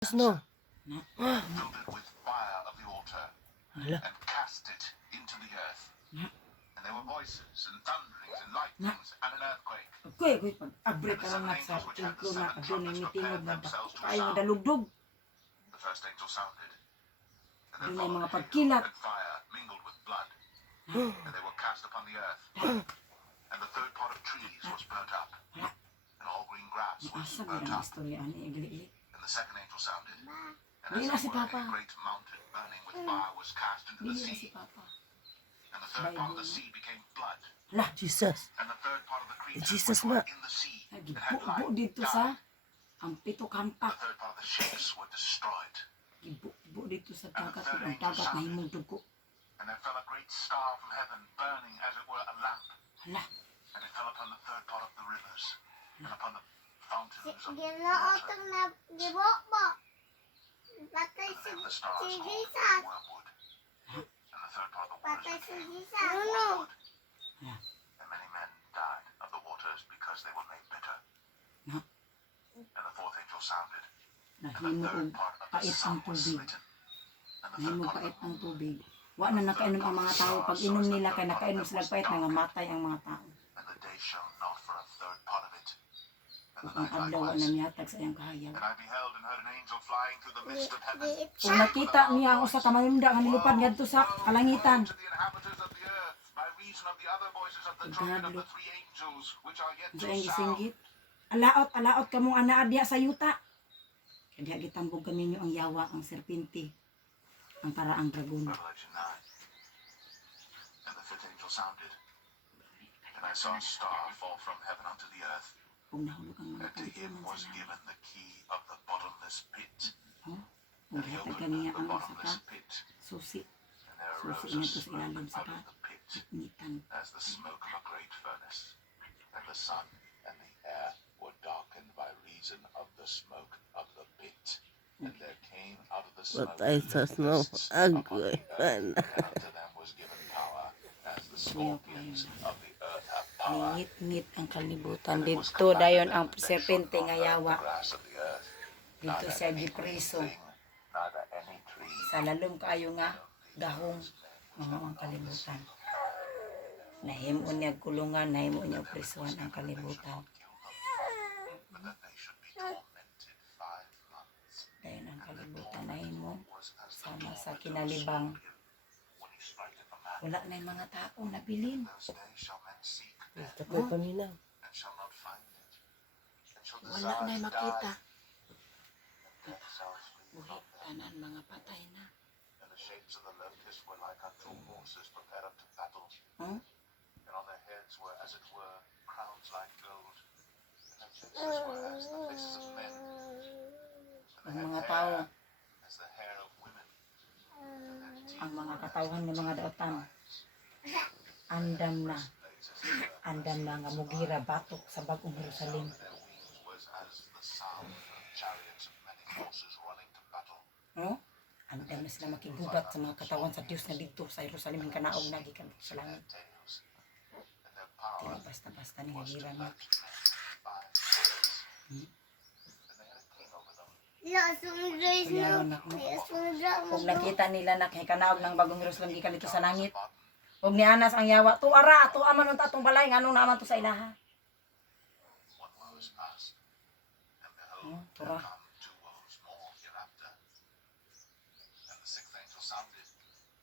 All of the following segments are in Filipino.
No. Filled it with fire of the altar Hala. and cast it into the earth. And there were voices and thunderings and lightnings and an earthquake. Kuy, pag-abri ka lang sa templo na doon ay mitingog na dako kayo nga dalugdog. The first angel sounded, and there Doon ay mga followed pagkilat. and fire mingled with blood, and they were cast upon the earth. And the third part of trees was burnt up, and all green grass was Asa ba burnt ang up. istorya ani igli? And the second angel sounded, and Di as na it si were, Papa. a great mountain burning with fire was cast into Dili the na si sea, Papa. and the third part of the sea became blood, Lah, Jesus. and the third part of the creatures Jesus which were na. in the sea and had gibo life dito died. sa ang pito The kampak. third part of the ships were destroyed, Gibo dito sa tagat ang tagat na himong dugo. and there fell a great star from heaven, burning as it were a lamp, Hala, and it fell upon the third part of the rivers, and upon the fountains of Ginoo water, tong na gibo. Patay and si the name of the stars si called Jesus. wormwood, and the third part of the Patay waters si became Jesus. Nuno. wormwood, and many men died of the waters because they were made bitter. Huh? And the fourth angel sounded, and the nahimo og third part of the pait ang sun was tubig. smitten, and the third Nahimo part of pait the ang moon, tubig. Wa na nakainom ang mga tao. Pag inom nila kay nakainom sila pait nangamatay ang mga tao. and the day shone not for a third part of it, and the Ang night adlaw likewise. na mihatag sa iyang kahayaw. And I beheld and heard an angel flying through the midst of heaven, Kung nakita niya ang usa ka mayunda nga nilupad ngadto sa kalangitan. to the inhabitants of the earth by reason of the other voices of the trumpet of the three angels which are yet Sa to iyang sound. gisinggit. Alaot kamong anaa diha sa yuta. Kaya gitambog kami ang yawa, ang serpente, ang paraang dragon. Revelation 9. And the fifth angel sounded, and I saw a star fall from heaven unto the earth, Kung nahulog ang mga and to him kalipunan was sa langit. given the key of the bottomless pit. Kung And he gihatag opened kaniya the ang usa ka bottomless pit, susi, and there susi arose a niya to sa smoke ilalim sa out of the pit, ngitan. as the smoke of a great furnace. And the sun and the air were darkened by reason of the smoke of the pit. And there came out of the smoke Patay sa snow. locusts upon Agoy. the earth, and unto them was given power, as the scorpions of the earth have power. Ningit-ngit ang kalibutan dito dayon ang serpente nga yawa. The grass of the earth, Dito neither siya any gipreso green thing, neither any tree, sa lalom kaayo nga dahong ang kalibutan. Nahimo niya kulungan, nahimo niya presuhan ang kalibutan. but that they should be tormented 5 months. Dayon ang kalibutan nahimo Was as the sama sa torment of a kinalibang. scorpion when he striketh a man. Wala na yung mga tao nabilin. Those days shall men seek death, Takay paminaw. and shall not find it, and shall Wala desire na yung to makita. die, and death shall flee Buhi, from them. tanan mga patay na. And the shapes of the locusts were like unto horses prepared unto battle, Hmm? and on their heads were as it were crowns like gold, and their faces were as the faces of men, and Ang they mga had tao, hair as the hair of women, and their teeth ang mga katawhan ng mga daotan, andam na, andam na nga mugira batok sa bagong Jerusalem. their wings was as the sound of chariots of many horses running to battle. No? Andam na sila makigubat sa mga katawan sa Dios na dito sa Jerusalem ang kanaog na gikan sa langit. Tails, and their power Dili basta-basta ni was to hagira hurt men na. 5 days. And they had a king over them. Lasong Grace Kuyawan no. na ko. Lasong Grace Kung nakita nila na kay kanaog ng bagong Jerusalem gikan dito sa langit. Ug ni Anas ang yawa, tuara, tuaman unta atong balay nganong naaman to sa ilaha. 1 woe is past, and behold, Hmm, there tura. come 2 woes more hereafter. And the sixth angel sounded,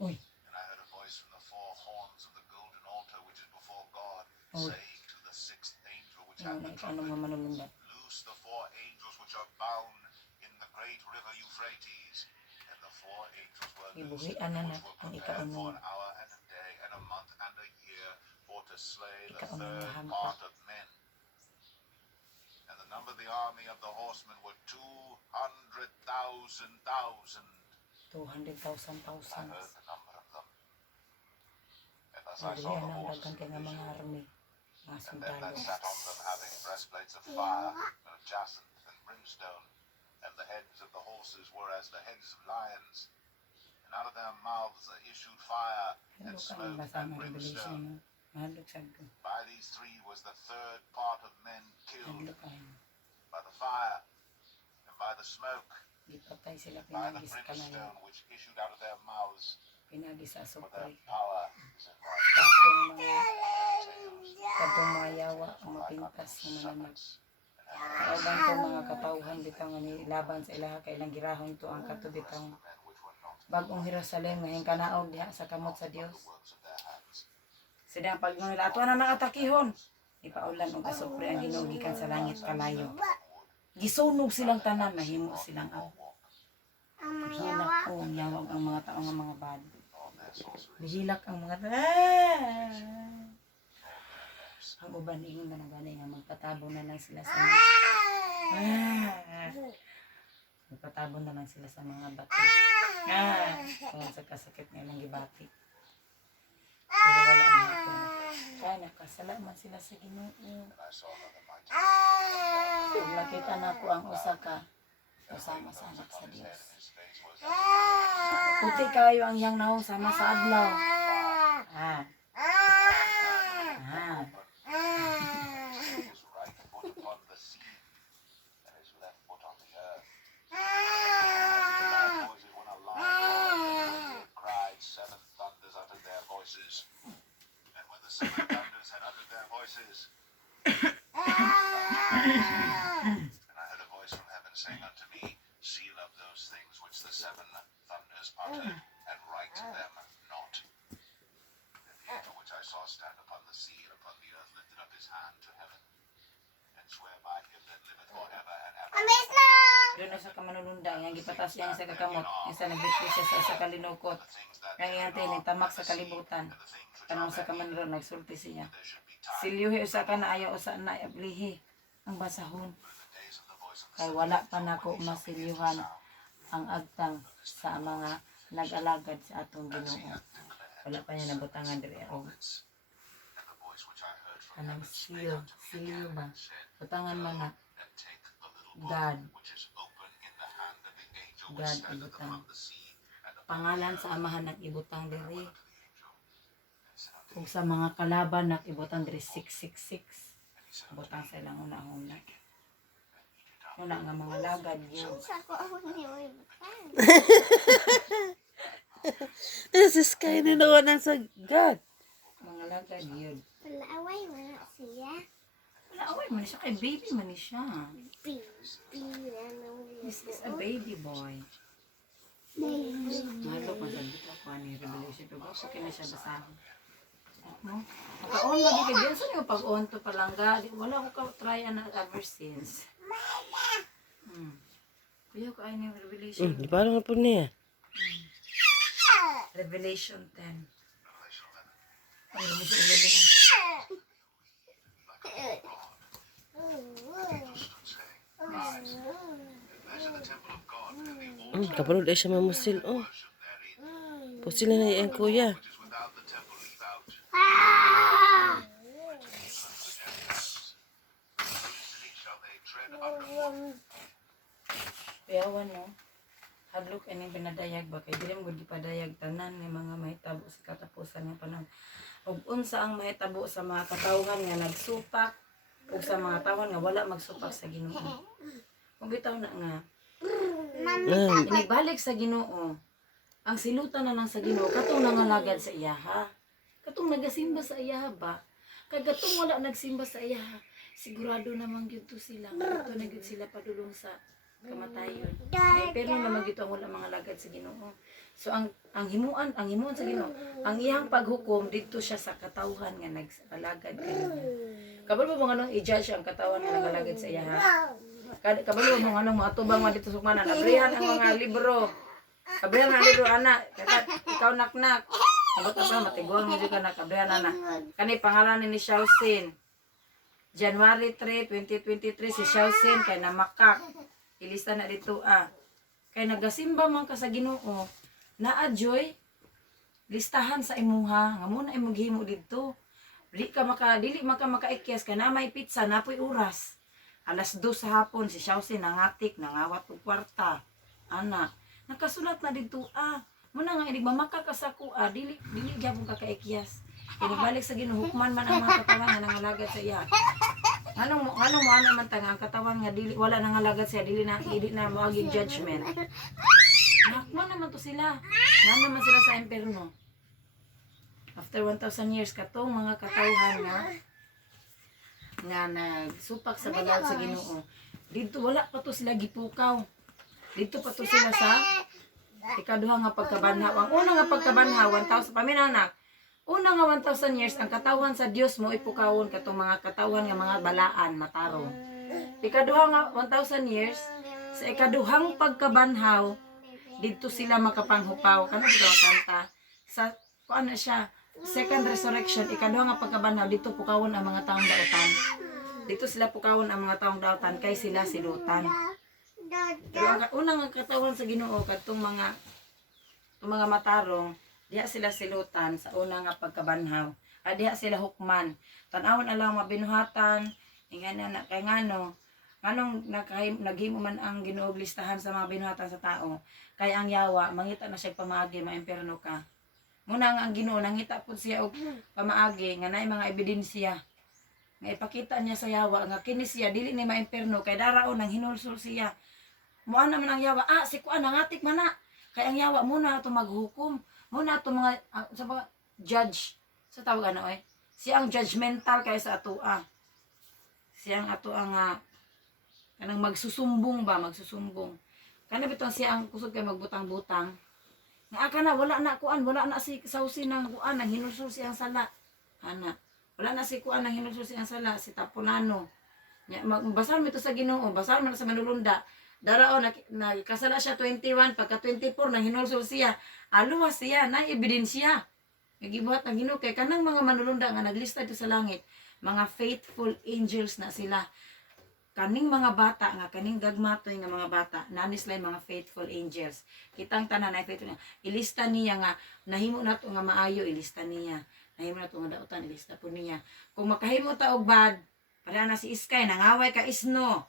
Uy, and I heard a voice from the 4 horns of the golden altar which is before God, Uy. saying to the sixth angel which ano had the na trumpet, nga manulundan. loose the 4 angels which are bound in the great river Euphrates. And the 4 angels were loosed, Ibuhian na which na were ang prepared ikauno. for an hour and a day and a month and a year, for to slay the Ikaw ang third hampa. part of men. And the number of the army of the horsemen were 200,000. 200,000 I thousand. heard the number of them. And as I saw Ibuhian the ang horses dagang in kay nga the mga vision, army, mga and them sundalo. that sat on them having breastplates of fire, of jacinth and brimstone, and the heads of the horses were as the heads of lions, and out of their mouths there issued fire and Ano ka smoke nang basa and ng Revelation brimstone. mo? Mahalok sa ko. By these 3 was the third part of men killed Mahalok ka. by the fire and by the smoke, Gipatay sila by the pinagi sa kalayo. brimstone which issued out of their mouths, Pinagi sa for asupre. their power is in right Kadtong mga yawa ang mapintas ng mananap. Kaabang to mga katawhan bitaw nga nilaban sa ilaha kay ilang girahon to ang katubitaw. Bagong Jerusalem nga hingkanaog diha sa kamot sa Dios. Sidang pag nila ato na nakatakihon. Ipaulan og asupre ang Ginoo gikan sa langit kalayo. Gisunog silang tanan mahimo silang aw. Hilak o yawag ang mga tao nga mga bad. Hilak ang mga ang uban ingon na gani nga magpatabo na lang sila sa magpatabo na lang sila sa mga bato. Kung sa kasakit nga ilang gibati. Pero wala na ako. Kaya nakasalamat sila sa Ginoo. Kung nakita na ako ang usa ka usama sa anak sa Dios. Puti kayo ang yang naong sama sa adlaw. Seven thunders had uttered their voices. And I heard a voice from heaven saying unto me, seal up those things which the seven thunders uttered, and write them not. And the angel which I saw stand upon the sea and upon the earth lifted up his hand to heaven, and swear by him that liveth forever and ever. Doon na sa kamanulunda, yang gipatas yang sa kakamot, yung sa nagbitbit siya sa isa kalinukot, yang iyante nagtamak sa kalibutan, kanong sa kamanulunda, nagsulti siya. Silyuhi usa ka na ayaw usa na ablihi ang basahon. Kay wala pa nako masilyuhan ang agtang sa mga nag-alagad sa atong Ginoo. Wala pa niya nabutangan diri og kanang silyo ba? Butangan man na God ibutang. Pangalan sa amahan nag-ibutang diri. Kung sa mga kalaban nag-ibutang diri 666. Ibutang sa ilang una-una. Wala nga mga lagad yun. This is kind of nawa ng sagad. Mga lagad yun. Palaway mo na siya. Wala, away man siya. Kay baby man siya. This is a baby boy. Mahalo pa sa dito ako ni Revelation. Pero okay na siya basahin. No? Naka-on lagi ka dyan. Saan yung pag-on to palangga? Wala ko ka-try na ever since. Kuya ko ay ng Revelation. Di pa lang po niya. Revelation 10. Ay, Revelation 11 na. Kapanood ay siya mamusil. Oh. Pusil na yung kuya. Piyawan no. Hadlok ining pinadayag ba kay dili mo gid padayag tanan ng mga mahitabo sa katapusan ng panahon. Ug unsa ang mahitabo sa mga katawhan nga nagsupak ug sa mga tawhan nga wala magsupak sa Ginoo. Kung bitaw na nga inibalik sa Ginoo. Ang silutan na lang sa Ginoo katong nangalagad sa iyaha. Katong nagasimba sa iyaha ba? Kagatong wala nagsimba sa iyaha. Sigurado naman gyud to sila. Ito na gyud sila padulong sa kamatayon. Pero naman gito ang wala mga lagad sa Ginoo. So ang himuan sa Ginoo, ang iyang paghukom didto siya sa katawhan nga nagsalagad kanina. Kabalo mo nganong i-judge ang katawhan nga nagalagad sa iya ha? Kabalo mo nganong matubang mo dito sukmanan, abrihan ang mga libro. Abrihan ang libro ana, ikaw naknak. Abot pa matiguang mo jud ka nak abrihan ana. Kani pangalan ni Shalsin. January 3, 2023 si Shalsin kay namakak. Ilista na dito kay nagasimba man ka sa Ginoo naa joy listahan sa imuha nga muna imong gihimo didto dili maka makaikyas ka na may pizza napoy oras alas 2 sa hapon si Shalsin nangatik nangawat og kwarta ana nakasulat na didto muna nga inig mamaka ka sa kuha dili gyapon ka kaikyas inibalik sa Ginoo hukman man ang mga katawan nga nangalagad sa iya Anong mo ano man tanga ang katawan nga dili wala nang alagad siya dili na moagi judgment. Nakmo naman to sila. Naman sila sa impierno. After 1,000 years katong mga katawhan nga nagsupak sa balad sa Ginoo. Dito wala pa to sila gipukaw. Dito pa to sila sa ikaduha nga pagkabanhaw. Ang una nga pagkabanhaw 1,000 paminanak. Una nga 1,000 years ang katawan sa Dios mo ipukawon katong mga katawan nga mga balaan matarong. Ikaduha nga 1,000 years sa ikaduhang pagkabanhaw dito sila makapanghupaw. Kana ito ang kanta sa kuan na siya second resurrection ikaduha nga pagkabanhaw dito pukawon ang mga taong dautan. Dito sila pukawon ang mga taong dautan kay sila silutan. Pero ang unang katawan sa Ginoo katong mga matarong diha sila silutan sa una nga pagkabanhaw. Diha sila hukman. Tan-awon alang mabinuhatan ingana na kay ngano nganong naghimo man ang Ginoo listahan sa mga binuhatan sa tao kay ang yawa mangita na siya pamaagi maimpierno ka. Muna nga ang Ginoo nangita pud siya og pamaagi nga naay mga ebidensya nga ipakita niya sa yawa nga kini siya dili ni maimpierno kay daraon nang hinulsol siya. Muan naman ang yawa si kuan nangatik man na kay ang yawa muna ato maghukom muna ato mga sa mga judge sa tawag ano siya ang judgmental kay sa atoa. Siya ang atoa nga kanang magsusumbong. Kana bitong siya ang kusog kay magbutang-butang. Nga aka na wala na si sausi ng kuan nang hinulsol siyang sala. Ana. Wala na si kuan nang hinulsol siyang sala si Taponano. Nya basahan mo ito sa Ginoo, basahan mo sa manulunda. Darao nagkasala siya 21 pagka 24 nang hinulsol siya. Aluwa siya na ebidensya. Nagibuhat ng Ginoo kay kanang mga manulunda nga naglista dito sa langit, mga faithful angels na sila. Kaning mga bata nga kaning gagmatoy nga mga bata nanis lang mga faithful angels. Kitang tanan ay faithful. Ilista niya nga nahimo nato nga maayo ilista niya. Nahimo nato nga dautan ilista po niya. Kung makahimo ta og bad, para na si Iskay nangaway ka isno.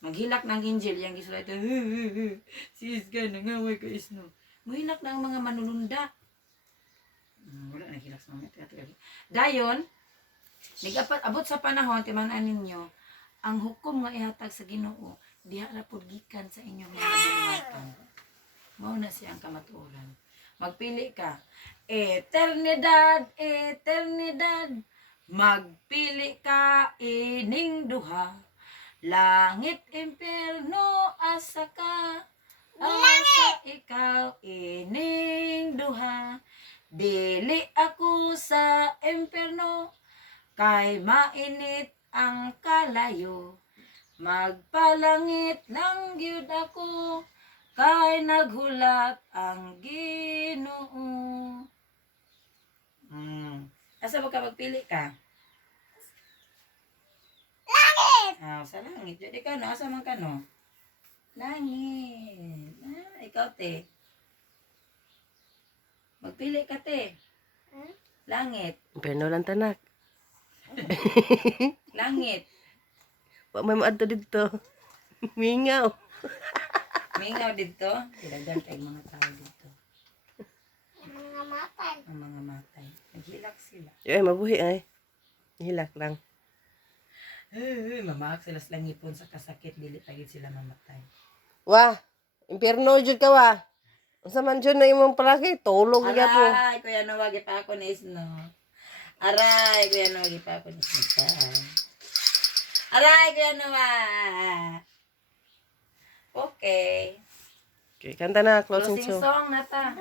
Maghilak ng angel yang gisulat. Si Iskay nangaway ka isno. Muhilak na ang mga manulunda. Wala naghilak sa mga dayon, abot sa panahon timan-an ninyo ang hukom nga ihatag sa Ginoo diha ra pud gikan sa inyong mga binuhatan. Mao na siyang kamatuoran. Magpili ka. Eternidad, magpili ka ining duha. Langit, impierno, asa ka. Asa ikaw ining duha. Dili ako sa impierno kay mainit ang kalayo, magpalangit lang gyud ako, kay naghulat ang Ginoo. Asa ba ka magpili ka? Langit! Sa langit. Jadi ka no? Asa man ka no? Langit. Ikaw te. Magpili ka te. Langit. Impierno lang tanak. Langit. Wa may maadto dito. Mingaw. Mingaw dito. Dagdag kay mga tao dito. Mga matay. Ang mga matay. Naghilak sila. Mabuhi ay. Hilak lang. Mamaak sila silang ngipon sa kasakit. Dili tagid sila mamatay. Wah, impierno jud ka wa. Unsa man jud na imong palagi tulog gyapon. Aray, kuya Noah, gipa ako ni Isno. Aray, kuya Noah, gipa ako ni Isno. Aray, kuya Noah. Okay. Okay, kanta na Closing closing song. song na ta.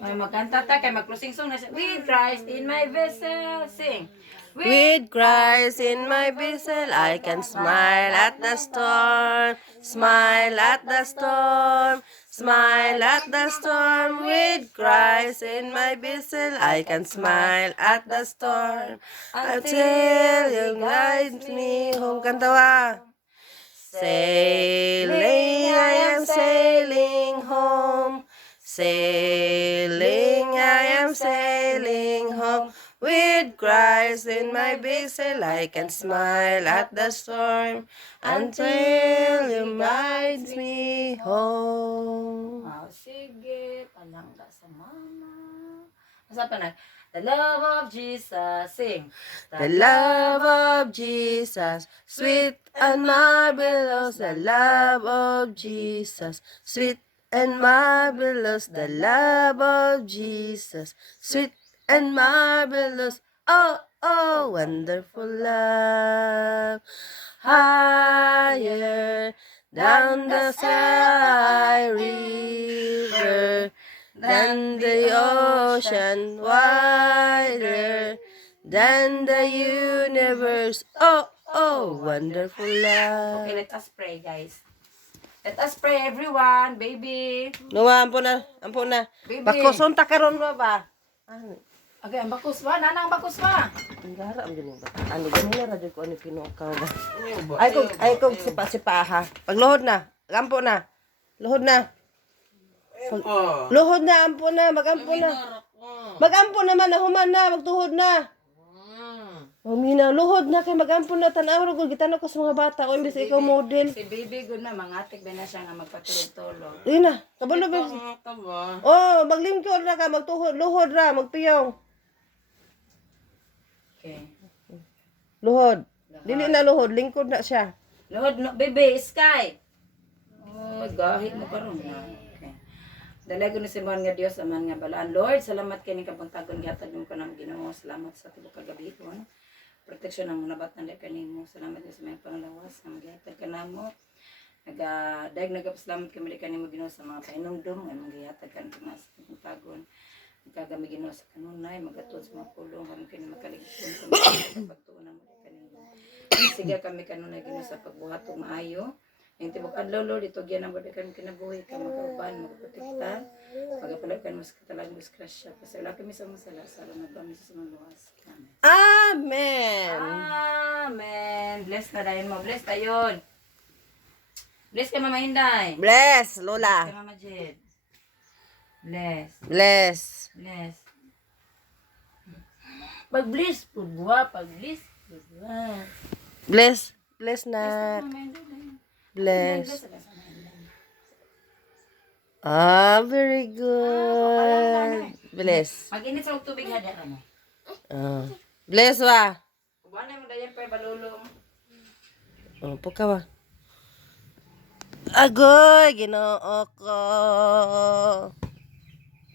Ay, magkanta ta kay mag-closing song na siya. With Christ in my vessel, sing. With Christ in my vessel, I can smile at the storm. Smile at the storm. Smile at the storm. With Christ in my vessel, I can smile at the storm. Until you guide me home. Kantawa. Sailing, I am sailing home. Sailing, I am sailing home. With Christ in my vessel, I can smile at the storm until you guide me home. Sige, palangga sa mama. Asa pa na? The love of Jesus. Sing. The love of Jesus, sweet and marvelous. The love of Jesus, sweet and marvelous. The love of Jesus, sweet and marvelous. Oh, oh, wonderful love. Higher down the sky river than the ocean, wider than the universe. Oh, oh, wonderful love. Okay, let us pray, guys. Let us pray, everyone. Baby. Nuwa, ampun na, ampun na. Baby. Bakuson ta karon ba? Ano? Okay, ang bakus ba? Nanang bakus ba? Ang gara ang ganun ba? Ano ganun na radyo ko ano pinukaw ba? Ay kog sipa ha. Pagluhod na, ampo na. Luhod na. Luhod na, ampo na, magampo na. Magampo naman, nahuman na, magtuhod na. Mina, luhod na kay magampo na, tanaw ko, gitanong ko sa mga bata, o imbis ikaw model. Si Baby good na, mangatik ba na siya nga magpatulog-tulog. Yun na, kabalo ba? Oh, maglingkod na ka, magtuhod, luhod ra, magpiyong. Okay. Luhod. Dili na luhod, lingkod na siya. Lord, no, Baby, Sky. Oh, gahit mo karon na. Okay. Dalago ni Simon nga Dios aman nga balaan. Lord, salamat kay ning kabuntagon gihatag nimo kanang Ginoo. Salamat sa tibuok kagabihon. Proteksyon ang nabat na kanimo. Salamat sa mga panglawas nga gihatag kanamo. Daig nagapasalamat kami kanimo Ginoo sa mga painumdum nga gihatag kanimo sa kabuntagon. Kagami Ginoo sa kanunay magatod sa mga pulong kami kini makaligton sa mga pagtuon mo kanimo. Sige kami kanunay Ginoo sa pagbuhat ug maayo. Yung tibok adlaw Lord, ito gyan ang badakan kinabuhi ka, magkauban, magprotekta, magapalakan mo sa katalang diskrasya. Pasala kami sa mga sala nagbami sa mga luwas. Amen. Amen. Amen. Bless na dayon mo. Bless tayon. Bless ka Mama Hinday. Bless, Bless Lola. ka Mama Jed. Bless. Bless. Bless. Pag-bless po buwa. Pag-bless po buwa. Bless. Bless na. Mama Hinday. Bless. Bless. Ah, very good. Bless. Mag-init sa tubig ha dyan mo. Ah. Bless wa. Buwan na mo dayan pa balulong. Oh, puka wa. Agoy, Ginoo ko.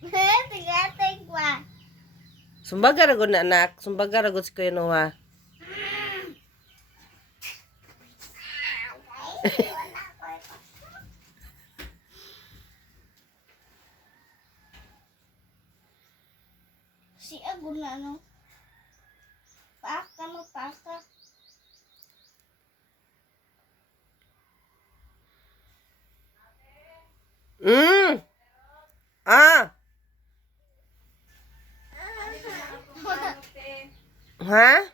Tigatig ba? Sumbaga ra gud na anak, sumbaga ra gud si Kuya Noah. Si Agun na ano? Paka mo, paka. Ah. Ha?